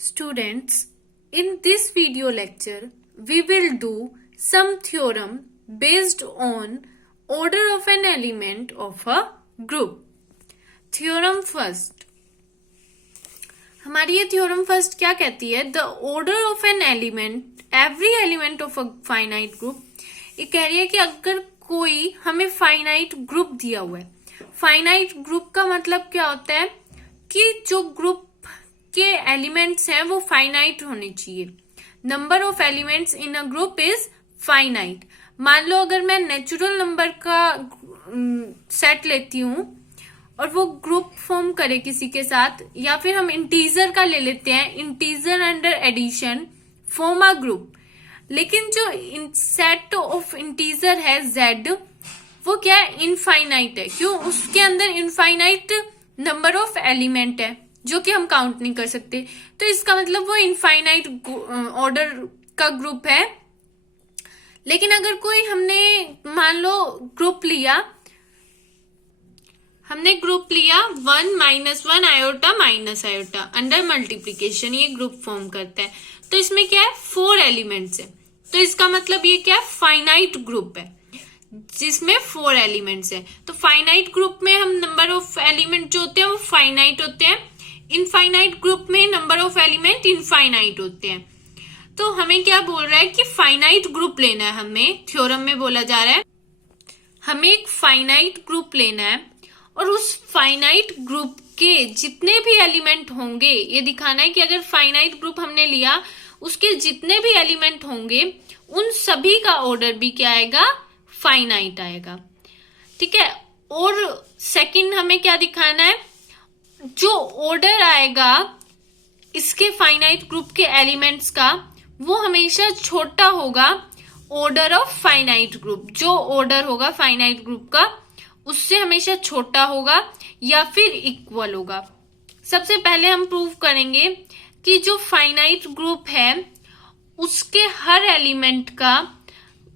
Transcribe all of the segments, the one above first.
Students, in this video lecture, we will do some theorem based on order of an element of a group. Theorem first. हमारी ये theorem first क्या कहती है? The order of an element, every element of a finite group. ये कह रही है कि अगर कोई हमें फाइनाइट ग्रुप दिया हुआ है, फाइनाइट ग्रुप का मतलब क्या होता है कि जो ग्रुप के एलिमेंट्स हैं वो फाइनाइट होने चाहिए. Number of elements in a group is finite. मान लो अगर मैं नेचुरल नंबर का सेट लेती हूं और वो ग्रुप फॉर्म करे किसी के साथ, या फिर हम इंटीजर का ले लेते हैं, integer under addition form a group. लेकिन जो सेट ऑफ इंटीजर है z, वो क्या है? इनफाइनाइट है. क्यों? उसके अंदर इनफाइनाइट नंबर ऑफ एलिमेंट है जो कि हम काउंट नहीं कर सकते. तो इसका मतलब वो इनफाइनाइट ऑर्डर का ग्रुप है. लेकिन अगर कोई हमने मान लो ग्रुप लिया 1 -1 iota minus iota under multiplication, ये ग्रुप फॉर्म करता है. तो इसमें क्या है? 4 एलिमेंट्स है. तो इसका मतलब ये क्या है? फाइनाइट ग्रुप है जिसमें 4 एलिमेंट्स है. तो फाइनाइट ग्रुप में हम नंबर ऑफ एलिमेंट जो होते हैं वो फाइनाइट होते हैं. इनफाइनाइट ग्रुप में नंबर ऑफ एलिमेंट इनफाइनाइट होते हैं. तो हमें क्या बोल रहा है कि फाइनाइट ग्रुप लेना है. हमें थ्योरम में बोला जा रहा है हमें एक फाइनाइट ग्रुप लेना है और उस फाइनाइट ग्रुप के जितने भी एलिमेंट होंगे, ये दिखाना है कि अगर फाइनाइट ग्रुप हमने लिया उसके जितने भी एलिमेंट होंगे उन सभी का ऑर्डर भी क्या आएगा? फाइनाइट आएगा. ठीक है. और सेकंड हमें क्या दिखाना है? जो ऑर्डर आएगा इसके फाइनाइट ग्रुप के एलिमेंट्स का, वो हमेशा छोटा होगा ऑर्डर ऑफ फाइनाइट ग्रुप. जो ऑर्डर होगा फाइनाइट ग्रुप का उससे हमेशा छोटा होगा या फिर इक्वल होगा. सबसे पहले हम प्रूव करेंगे कि जो फाइनाइट ग्रुप है उसके हर एलिमेंट का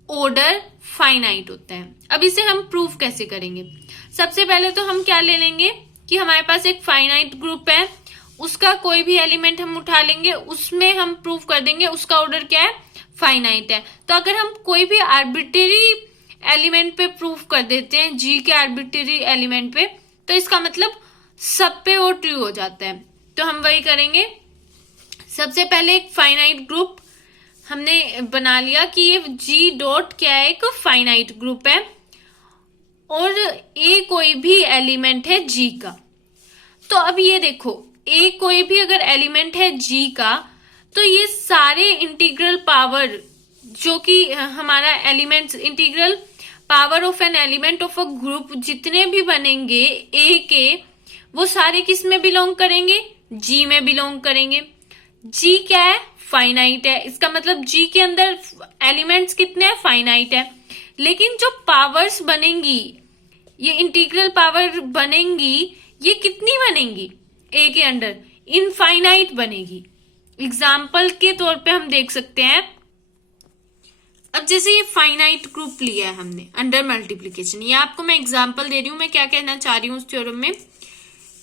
ऑर्डर फाइनाइट होता है. अब इसे हम प्रूव कैसे करेंगे? सबसे पहले तो हम क्या ले लेंगे कि हमारे पास एक फाइनाइट ग्रुप है, उसका कोई भी एलिमेंट हम उठा लेंगे, उसमें हम प्रूव कर देंगे उसका ऑर्डर क्या है? फाइनाइट है. तो अगर हम कोई भी आर्बिट्रेरी एलिमेंट पे प्रूव कर देते हैं, जी के आर्बिट्रेरी एलिमेंट पे, तो इसका मतलब सब पे वो ट्रू हो जाता है. तो हम वही करेंगे. सबसे पहले एक फाइनाइट ग्रुप हमने बना लिया कि ये जी डॉट क्या है? एक फाइनाइट ग्रुप है और ए कोई भी एलिमेंट है जी का. तो अब ये देखो, ए कोई भी अगर एलिमेंट है जी का, तो ये सारे इंटीग्रल पावर जो कि हमारा elements, integral power of an element of a group जितने भी बनेंगे ए के, वो सारे किस में बिलोंग करेंगे? जी में बिलोंग करेंगे. जी क्या है? फाइनाइट है. इसका मतलब जी के अंदर एलिमेंट्स कितने हैं? फाइनाइट है. लेकिन जो पावर्स बनेंगी, ये इंटीग्रल पावर बनेंगी, ये कितनी बनेंगी? ए के अंदर इनफाइनाइट बनेगी. एग्जाम्पल के तौर पे हम देख सकते हैं. अब जैसे ये फाइनाइट ग्रुप लिया है हमने अंडर मल्टीप्लीकेशन, ये आपको मैं एग्जाम्पल दे रही हूं. मैं क्या कहना चाह रही हूं उस थ्योरम में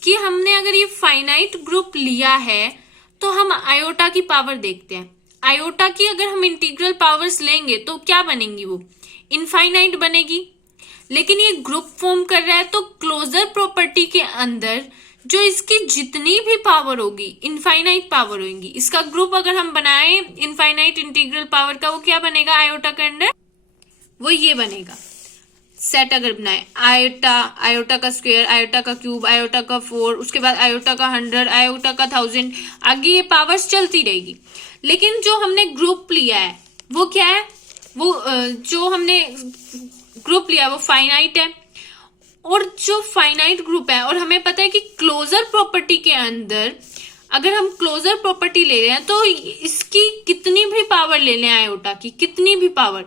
कि हमने अगर ये फाइनाइट ग्रुप लिया है तो हम आयोटा की पावर देखते हैं. आयोटा की अगर हम इंटीग्रल पावर्स लेंगे तो क्या बनेंगी? वो इनफाइनाइट बनेगी. लेकिन ये ग्रुप फॉर्म कर रहा है तो क्लोजर प्रॉपर्टी के अंदर जो इसकी जितनी भी पावर होगी इनफाइनाइट पावर होगी. इसका ग्रुप अगर हम बनाए इनफाइनाइट इंटीग्रल पावर का, वो क्या बनेगा आयोटा के अंदर? वो ये बनेगा. सेट अगर बनाए आयोटा, आयोटा का स्क्वायर, आयोटा का क्यूब, आयोटा का 4, उसके बाद आयोटा का 100, आयोटा का 1000, आगे ये पावर्स चलती रहेगी. लेकिन जो हमने ग्रुप लिया है वो क्या है? वो जो हमने ग्रुप लिया वो फाइनाइट है. और जो फाइनाइट ग्रुप है, और हमें पता है कि क्लोजर प्रॉपर्टी के अंदर अगर हम क्लोजर प्रॉपर्टी ले रहे हैं तो इसकी कितनी भी पावर ले लें, आयोटा की कितनी भी पावर,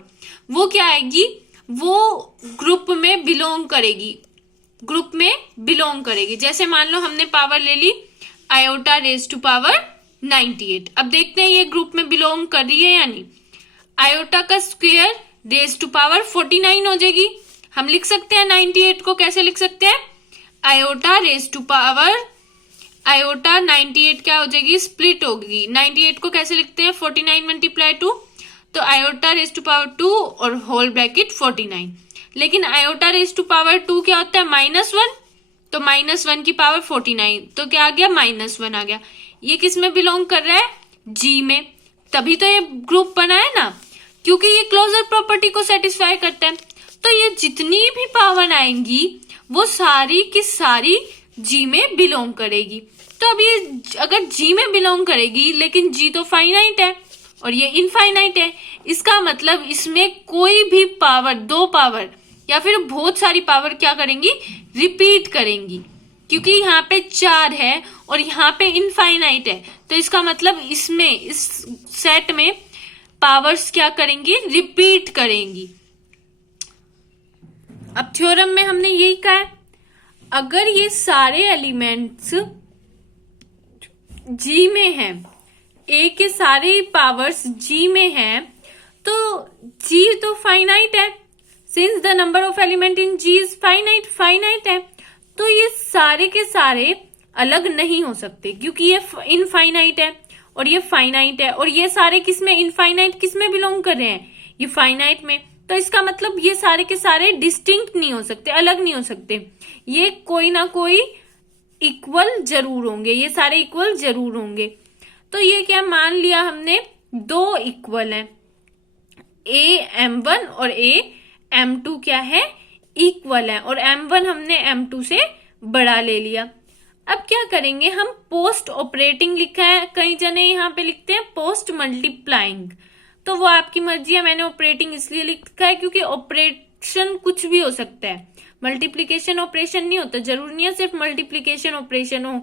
वो क्या आएगी? वो ग्रुप में बिलोंग करेगी. ग्रुप में बिलोंग करेगी. जैसे मान लो हमने पावर ले ली आयोटा रेज टू पावर 98. अब देखते हैं ये ग्रुप में बिलोंग कर रही है या नहीं. आयोटा का स्क्वायर रेज टू पावर 49 हो जाएगी. हम लिख सकते हैं 98 को कैसे लिख सकते हैं? Iota raise to power iota 98 क्या हो जाएगी, स्प्लिट होगी। 98 को कैसे लिखते हैं, 49 मल्टीप्लाई 2, तो आयोटा रेज टू पावर 2 और होल ब्रैकेट 49। लेकिन आयोटा रेज टू पावर 2 क्या होता है, -1, तो -1 की पावर 49, तो क्या आ गया, -1 आ गया। ये किस में बिलोंग कर रहा है, जी में, तभी तो ये ग्रुप बना है ना, क्योंकि ये क्लोजर प्रॉपर्टी को सेटिस्फाई करता है। तो ये जितनी भी पावर आएंगी वो सारी की सारी जी में बिलोंग करेगी। तो अब ये अगर जी में बिलोंग करेगी, लेकिन जी तो फाइनाइट है और ये इनफाइनाइट है, इसका मतलब इसमें कोई भी पावर, 2 पावर या फिर बहुत सारी पावर क्या करेंगी, रिपीट करेंगी, क्योंकि यहाँ पे 4 है और यहाँ पे इनफाइनाइट है। तो इसका मतलब इसमें, इस सेट में पावर्स क्या करेंगी, रिपीट करेंगी। अब थ्योरम में हमने यही कहा है, अगर ये सारे एलिमेंट्स जी में हैं, ए के सारे पावर्स जी में हैं, तो जी तो फाइनाइट है, since the number of element in G is finite है, तो ये सारे के सारे अलग नहीं हो सकते, क्योंकि ये इनफाइनाइट है और ये फाइनाइट है, और ये सारे किसमें, इनफाइनाइट किसमें बिलोंग कर रहे हैं, ये फाइनाइट में। तो इसका मतलब ये सारे के सारे डिस्टिंक्ट नहीं हो सकते, अलग नहीं हो सकते, ये कोई ना कोई इक्वल जरूर होंगे, ये सारे इक्वल जरूर होंगे। तो ये क्या मान लिया हमने, 2 इक्वल है, ए m1 और ए m2 क्या है, इक्वल है, और m1 हमने m2 से बड़ा ले लिया। अब क्या करेंगे हम, पोस्ट ऑपरेटिंग लिखा है, कई जने यहाँ पे लिखते हैं पोस्ट मल्टीप्लाइंग, तो वो आपकी मर्जी है, मैंने ऑपरेटिंग इसलिए लिखा है क्योंकि ऑपरेशन कुछ भी हो सकता है, मल्टीप्लीकेशन ऑपरेशन नहीं होता, जरूरी नहीं है सिर्फ मल्टीप्लीकेशन ऑपरेशन हो,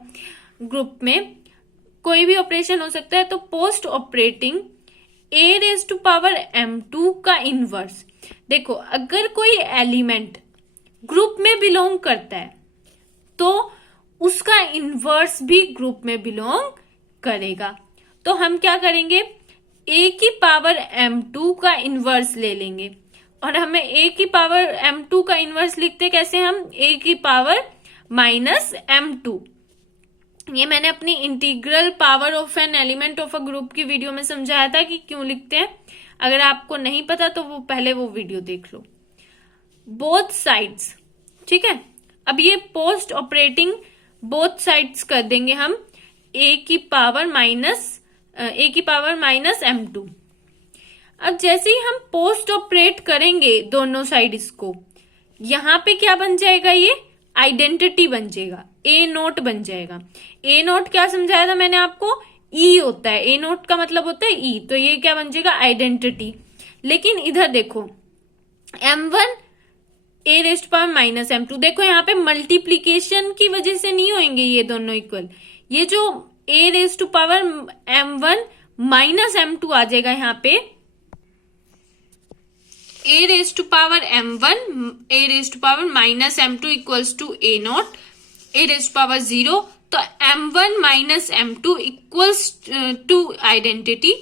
ग्रुप में कोई भी ऑपरेशन हो सकता है। तो post operating A raise to power m2 का इनवर्स, देखो अगर कोई एलिमेंट ग्रुप में बिलोंग करता है तो उसका इनवर्स भी ग्रुप में बिलोंग करेगा। तो हम क्या करेंगे, a की पावर m2 का इनवर्स ले लेंगे, और हमें a की पावर m2 का इनवर्स लिखते कैसे हम, a की पावर -m2। ये मैंने अपनी integral power of an element of a group की वीडियो में समझाया था कि क्यों लिखते हैं। अगर आपको नहीं पता तो वो पहले वो वीडियो देख लो। बोथ साइड्स, ठीक है। अब ये पोस्ट ऑपरेटिंग बोथ साइड्स कर देंगे हम, a की पावर -m2। अब जैसे ही हम पोस्ट ऑपरेट करेंगे दोनों साइड इसको, यहां पे क्या बन जाएगा, ये आइडेंटिटी बन जाएगा, ए नोट बन जाएगा। ए नोट क्या समझाया था मैंने आपको, ई होता है, ए नोट का मतलब होता है ई, तो ये क्या बन जाएगा, आइडेंटिटी। लेकिन इधर देखो m1 ए रेस्ट पावर -m2, देखो यहाँ पे मल्टीप्लीकेशन की वजह से नहीं होंगे ये दोनों इक्वल, ये जो a raised to power m1 -m2 आ जाएगा यहाँ पे, a raise to power m1 a raise to power -m2 equals to a naught a raise to power 0, तो m1 -m2 equals to identity.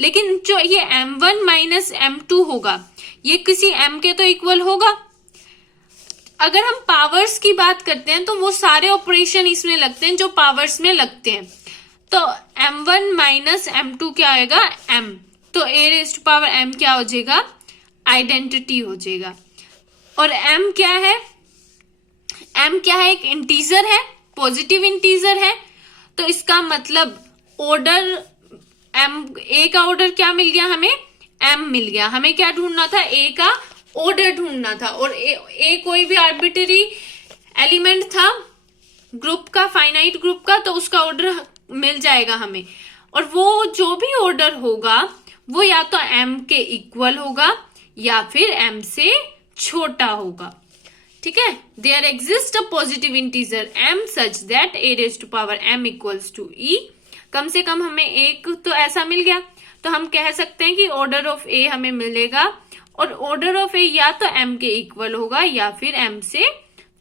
लेकिन जो ये m1 -m2 होगा ये किसी m के तो इक्वल होगा। अगर हम पावर्स की बात करते हैं तो वो सारे ऑपरेशन इसमें लगते हैं जो पावर्स में लगते हैं। तो m1 -m2 क्या आएगा, m, तो a raise to power m क्या हो जाएगा, आइडेंटिटी हो जाएगा। और m क्या है, m क्या है, एक इंटीजर है, पॉजिटिव इंटीजर है, तो इसका मतलब ऑर्डर m, a का ऑर्डर क्या मिल गया हमें, m मिल गया। हमें क्या ढूंढना था, a का ऑर्डर ढूंढना था, और a कोई भी आर्बिट्ररी एलिमेंट था ग्रुप का, फाइनाइट ग्रुप का, तो उसका ऑर्डर मिल जाएगा हमें। और वो जो भी ऑर्डर होगा वो या तो m के इक्वल होगा या फिर m से छोटा होगा, ठीक है। There exist a positive integer m such that a raise to power m equals to e, कम से कम हमें एक तो ऐसा मिल गया, तो हम कह सकते हैं कि ऑर्डर ऑफ a हमें मिलेगा, और ऑर्डर ऑफ a या तो m के इक्वल होगा या फिर m से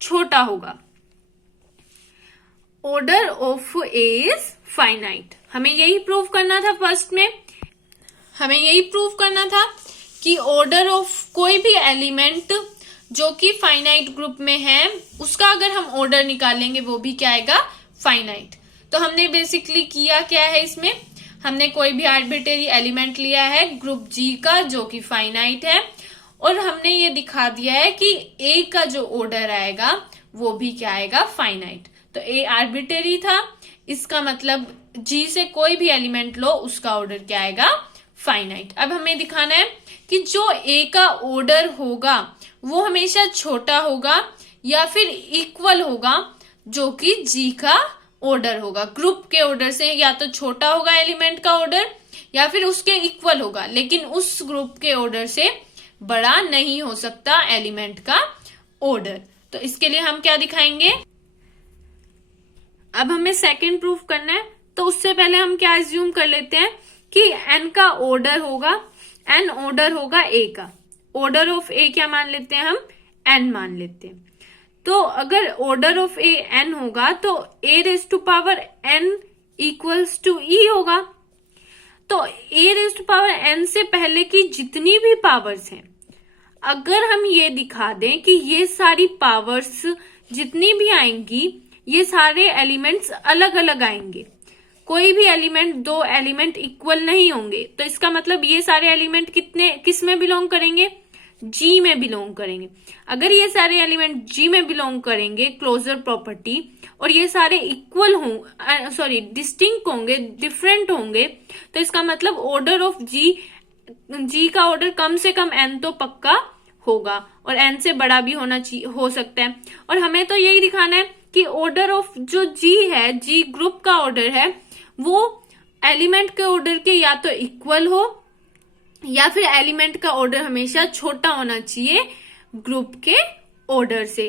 छोटा होगा। Order of a is finite, हमें यही प्रूव करना था फर्स्ट में, हमें यही प्रूव करना था कि ऑर्डर ऑफ कोई भी एलिमेंट जो कि फाइनाइट ग्रुप में है उसका अगर हम ऑर्डर निकालेंगे वो भी क्या आएगा, फाइनाइट। तो हमने बेसिकली किया क्या है, इसमें हमने कोई भी आर्बिट्रेरी एलिमेंट लिया है ग्रुप जी का जो कि फाइनाइट है, और हमने ये दिखा दिया है कि ए का जो ऑर्डर आएगा वो भी क्या आएगा, फाइनाइट। तो ए आर्बिट्रेरी था, इसका मतलब जी से कोई भी एलिमेंट लो उसका ऑर्डर क्या आएगा, फाइनाइट। अब हमें दिखाना है कि जो ए का ऑर्डर होगा वो हमेशा छोटा होगा या फिर इक्वल होगा जो कि जी का ऑर्डर होगा। ग्रुप के ऑर्डर से या तो छोटा होगा एलिमेंट का ऑर्डर या फिर उसके इक्वल होगा, लेकिन उस ग्रुप के ऑर्डर से बड़ा नहीं हो सकता एलिमेंट का ऑर्डर। तो इसके लिए हम क्या दिखाएंगे, अब हमें सेकंड प्रूफ करना है। तो उससे पहले हम क्या एज्यूम कर लेते हैं कि एन का ऑर्डर होगा, एन ऑर्डर होगा ए का, ऑर्डर ऑफ ए क्या मान लेते हैं हम, एन मान लेते हैं। तो अगर ऑर्डर ऑफ ए एन होगा तो a raise to power n equals to e होगा। तो a raise to power n से पहले की जितनी भी पावर्स हैं, अगर हम ये दिखा दें कि ये सारी पावर्स जितनी भी आएंगी ये सारे एलिमेंट्स अलग अलग आएंगे, कोई भी एलिमेंट, दो एलिमेंट इक्वल नहीं होंगे, तो इसका मतलब ये सारे एलिमेंट किस में बिलोंग करेंगे, जी में बिलोंग करेंगे। अगर ये सारे एलिमेंट जी में बिलोंग करेंगे, क्लोजर प्रॉपर्टी, और ये सारे इक्वल डिस्टिंक्ट होंगे, डिफरेंट होंगे, तो इसका मतलब ऑर्डर ऑफ जी का ऑर्डर कम से कम एन तो पक्का होगा, और एन से बड़ा भी हो सकता है। और हमें तो यही दिखाना है कि ऑर्डर ऑफ जो जी है, जी ग्रुप का ऑर्डर है, वो एलिमेंट के ऑर्डर के या तो इक्वल हो या फिर एलिमेंट का ऑर्डर हमेशा छोटा होना चाहिए ग्रुप के ऑर्डर से।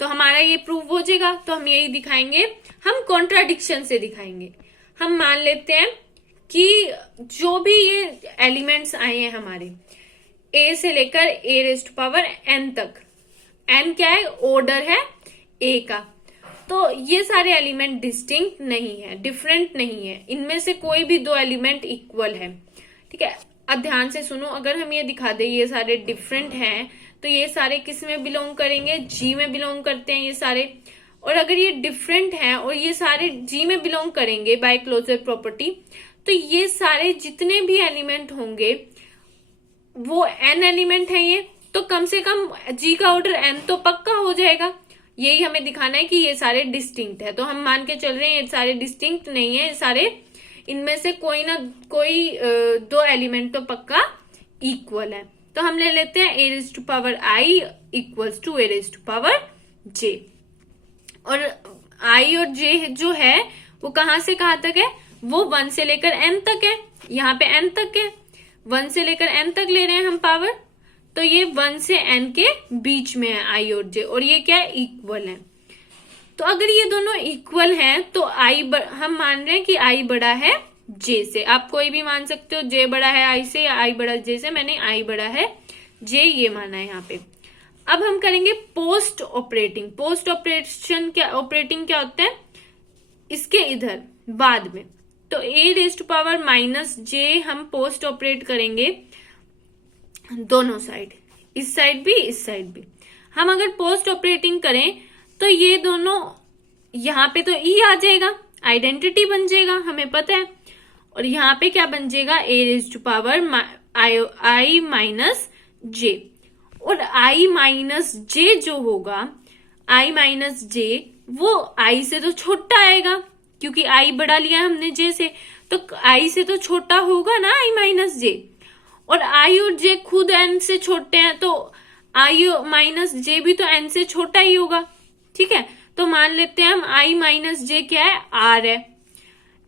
तो हमारा ये प्रूव हो जाएगा। तो हम यही दिखाएंगे, हम कॉन्ट्राडिक्शन से दिखाएंगे। हम मान लेते हैं कि जो भी ये एलिमेंट्स आए हैं हमारे ए से लेकर ए रेज टू पावर एन तक, एन क्या है, ऑर्डर है ए का, तो ये सारे एलिमेंट डिस्टिंक्ट नहीं है, डिफरेंट नहीं है, इनमें से कोई भी दो एलिमेंट इक्वल है। ठीक है, अब ध्यान से सुनो, अगर हम ये दिखा दे ये सारे डिफरेंट हैं तो ये सारे किस में बिलोंग करेंगे, जी में बिलोंग करते हैं ये सारे। और अगर ये डिफरेंट हैं और ये सारे जी में बिलोंग करेंगे बाय क्लोजर प्रॉपर्टी, तो ये सारे जितने भी एलिमेंट होंगे वो एन एलिमेंट है ये, तो कम से कम जी का ऑर्डर एन तो पक्का हो जाएगा। यही हमें दिखाना है कि ये सारे डिस्टिंक्ट है। तो हम मान के चल रहे हैं ये सारे डिस्टिंक्ट नहीं है, सारे इनमें से कोई ना कोई दो एलिमेंट तो पक्का इक्वल है। तो हम ले लेते हैं a raise to power i equals to a raise to power j, और आई और जे जो है वो कहां से कहां तक है, वो 1 से लेकर n तक है, यहाँ पे n तक है, 1 से लेकर n तक ले रहे हैं हम पावर, तो ये 1 से n के बीच में है आई और जे, और ये क्या है, इक्वल है। तो अगर ये दोनों इक्वल हैं तो हम मान रहे हैं कि आई बड़ा है जे से। आप कोई भी मान सकते हो, जे बड़ा है आई से या आई बड़ा जे से, मैंने आई बड़ा है जे ये माना है यहाँ पे। अब हम करेंगे पोस्ट ऑपरेटिंग। पोस्ट ऑपरेटिंग क्या होता है, इसके इधर बाद में। तो a raise to power minus जे हम पोस्ट ऑपरेट करेंगे दोनों साइड, इस साइड भी इस साइड भी। हम अगर पोस्ट ऑपरेटिंग करें तो ये दोनों, यहाँ पे तो ई आ जाएगा, आइडेंटिटी बन जाएगा, हमें पता है। और यहाँ पे क्या बन जाएगा, a raise to power i minus j. और आई माइनस जे जो होगा, आई माइनस जे वो आई से तो छोटा आएगा, क्योंकि आई बड़ा लिया हमने जे से, तो आई से तो छोटा होगा ना आई माइनस जे। और आई और जे खुद एन से छोटे हैं, तो आई माइनस जे भी तो एन से छोटा ही होगा। ठीक है, तो मान लेते हैं हम आई माइनस जे क्या है, आर है।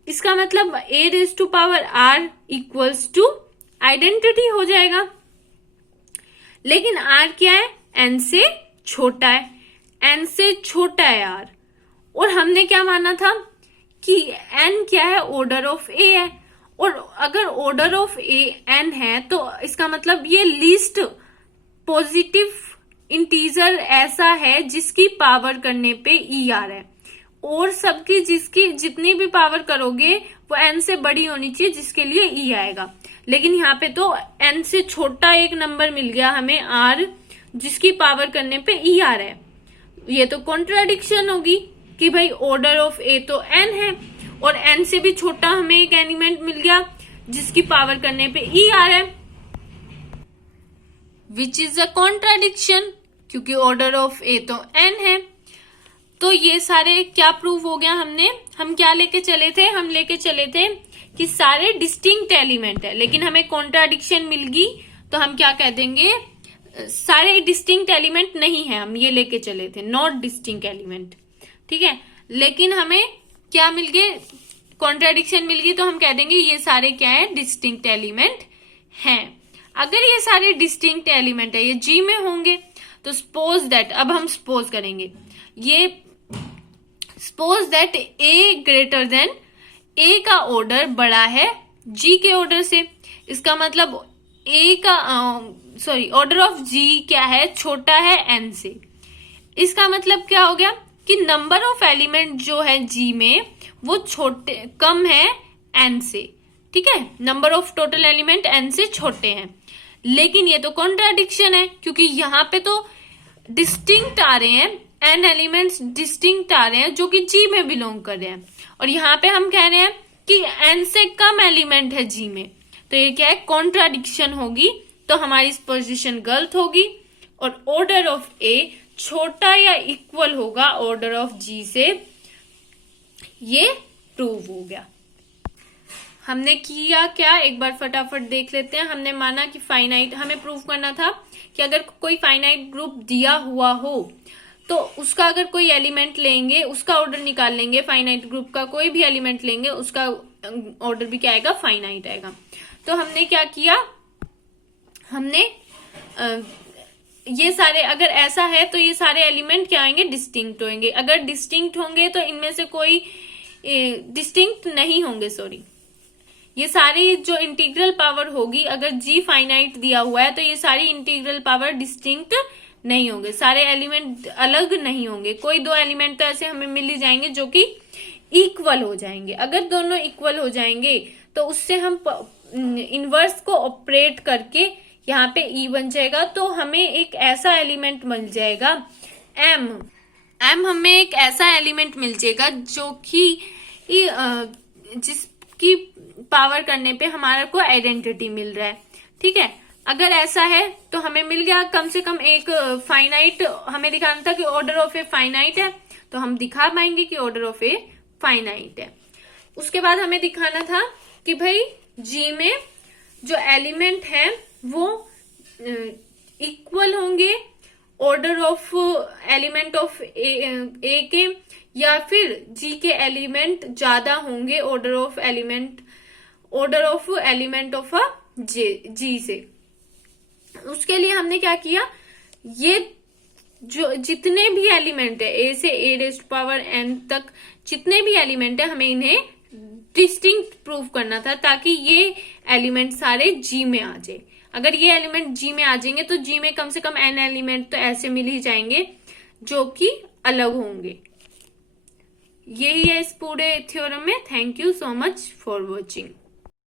इसका मतलब a raise to power r equals to identity हो जाएगा। लेकिन आर क्या है, एन से छोटा है, एन से छोटा है आर। और हमने क्या माना था कि एन क्या है, ऑर्डर ऑफ ए है। और अगर ऑर्डर ऑफ ए एन है तो इसका मतलब ये लीस्ट पॉजिटिव इंटीजर ऐसा है जिसकी पावर करने पे ई आ रहा है, और सबकी जिसकी जितनी भी पावर करोगे वो एन से बड़ी होनी चाहिए जिसके लिए ई आएगा। लेकिन यहाँ पे तो एन से छोटा एक नंबर मिल गया हमें आर, जिसकी पावर करने पे ई आ रहा है। ये तो कॉन्ट्राडिक्शन होगी कि भाई ऑर्डर ऑफ ए तो एन है और n से भी छोटा हमें एक एलिमेंट मिल गया जिसकी पावर करने पे e आ रहा है, विच इज अ कॉन्ट्राडिक्शन, क्योंकि ऑर्डर ऑफ a तो n है। तो ये सारे क्या प्रूव हो गया हम क्या लेके चले थे, हम लेके चले थे कि सारे डिस्टिंक्ट एलिमेंट है, लेकिन हमें कॉन्ट्राडिक्शन मिल गई तो हम क्या कह देंगे, सारे डिस्टिंक्ट एलिमेंट नहीं है, हम ये लेके चले थे नॉट डिस्टिंक्ट एलिमेंट, ठीक है। लेकिन हमें क्या मिल गए, कॉन्ट्राडिक्शन मिल गई, तो हम कह देंगे ये सारे क्या है, डिस्टिंक्ट एलिमेंट हैं। अगर ये सारे डिस्टिंक्ट एलिमेंट है, ये जी में होंगे, तो सपोज दैट, अब हम सपोज करेंगे, ये suppose that a greater than, a का ऑर्डर बड़ा है जी के ऑर्डर से, इसका मतलब ए का ऑर्डर ऑफ जी क्या है, छोटा है एन से। इसका मतलब क्या हो गया कि नंबर ऑफ एलिमेंट जो है जी में वो कम है एन से, ठीक है, number of total element n से छोटे हैं। लेकिन ये तो कॉन्ट्राडिक्शन है, क्योंकि यहाँ पे तो डिस्टिंक्ट आ रहे हैं, एन एलिमेंट्स डिस्टिंक्ट आ रहे हैं जो कि जी में बिलोंग कर रहे हैं, और यहाँ पे हम कह रहे हैं कि एन से कम एलिमेंट है जी में, तो ये क्या है, कॉन्ट्राडिक्शन होगी, तो हमारी इस पोजीशन गलत होगी, और ऑर्डर ऑफ ए छोटा या इक्वल होगा ऑर्डर ऑफ जी से, ये प्रूव हो गया। हमने किया क्या, एक बार फटाफट देख लेते हैं। हमने माना कि फाइनाइट, हमें प्रूव करना था कि अगर कोई फाइनाइट ग्रुप दिया हुआ हो तो उसका अगर कोई एलिमेंट लेंगे, उसका ऑर्डर निकाल लेंगे, फाइनाइट ग्रुप का कोई भी एलिमेंट लेंगे, उसका ऑर्डर भी क्या आएगा, फाइनाइट आएगा। तो हमने क्या किया, हमने ये सारे, अगर ऐसा है तो ये सारे एलिमेंट क्या आएंगे, डिस्टिंक्ट होंगे। अगर डिस्टिंक्ट होंगे तो इनमें से कोई डिस्टिंक्ट नहीं होंगे, सॉरी, ये सारी जो इंटीग्रल पावर होगी, अगर जी फाइनाइट दिया हुआ है तो ये सारी इंटीग्रल पावर डिस्टिंक्ट नहीं होंगे, सारे एलिमेंट अलग नहीं होंगे, कोई दो एलिमेंट तो ऐसे हमें मिल ही जाएंगे जो कि इक्वल हो जाएंगे। अगर दोनों इक्वल हो जाएंगे तो उससे हम इनवर्स को ऑपरेट करके यहाँ पे ई बन जाएगा, तो हमें एक ऐसा एलिमेंट मिल जाएगा एम, हमें एक ऐसा एलिमेंट मिल जाएगा जो कि जिसकी पावर करने पे हमारा को आइडेंटिटी मिल रहा है, ठीक है। अगर ऐसा है तो हमें मिल गया कम से कम एक फाइनाइट, हमें दिखाना था कि ऑर्डर ऑफ ए फाइनाइट है, तो हम दिखा पाएंगे कि ऑर्डर ऑफ ए फाइनाइट है। उसके बाद हमें दिखाना था कि भाई जी में जो एलिमेंट है वो इक्वल होंगे ऑर्डर ऑफ एलिमेंट ऑफ ए के, या फिर जी के एलिमेंट ज्यादा होंगे ऑर्डर ऑफ एलिमेंट ऑफ जी से। उसके लिए हमने क्या किया, ये जो जितने भी एलिमेंट है ए से ए रेज़्ड पावर एन तक जितने भी एलिमेंट है, हमें इन्हें डिस्टिंक्ट प्रूव करना था, ताकि ये एलिमेंट सारे जी में आ जाए। अगर ये एलिमेंट जी में आ जाएंगे तो जी में कम से कम एन एलिमेंट तो ऐसे मिल ही जाएंगे जो कि अलग होंगे। यही है इस पूरे थ्योरम में। Thank you so much for watching.